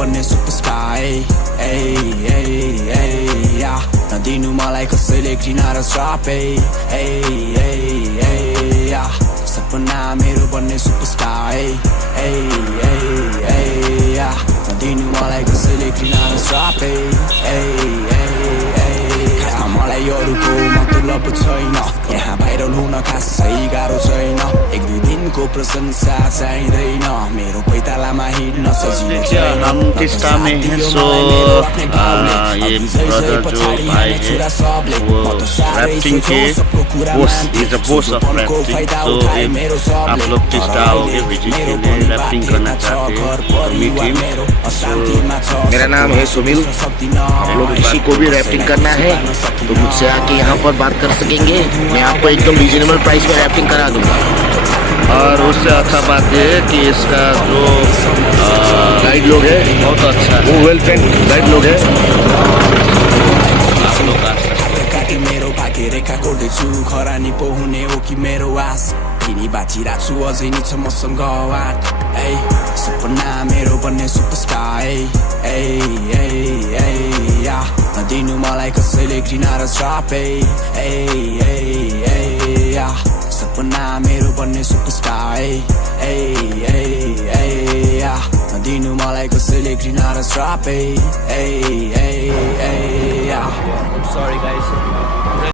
बन्ने सुपरस्टार नदिनु मलाई कसैले घृणा र श्राप सपना मेरो बन्ने सुपरस्टार नदिनु मलाई कसैले घृणा र श्राप खासमा मलाई अरूको मतलब छैन यहाँ भाइरल हुन खासै गाह्रो छैन एक दुई दिनको प्रशंसा चाहिँदैन मेरो पैतालामा हिँड्न सजिलो छैन हम टिस्टा में हैं सो ये ब्रदर जो भाई है वो रैफ्टिंग के boss is a boss of rafting so आप लोग टिस्टा आओगे विजिट के लिए रैफ्टिंग करना चाहते हैं मीट हिम। मेरा नाम है सुमिल। आप लोग किसी को भी रैफ्टिंग करना है तो मुझसे आके यहाँ पर बात कर सकेंगे। मैं आपको एकदम रीजनेबल प्राइस में रैफ्टिंग करा दूंगा। और उससे अच्छा बात ये है कि इसका जो गाइड लोग है बहुत अच्छा है, वो वेल ट्रेन गाइड लोग है। आप लोग आ सकते काटे मेरो भाग्य रेखा कोर्दैछु खरानी पो हुने हो कि मेरो आस किनी बाँचिरहेको छु अझै नि छ मसँग वाट सपना मेरो बन्ने सुपरस्टार नदिनु मलाई कसैले घृणा र श्राप सपना मेरो बन्ने सुपरस्टार नदिनु मलाई कसैले घृणा र श्राप सॉरी गाइस।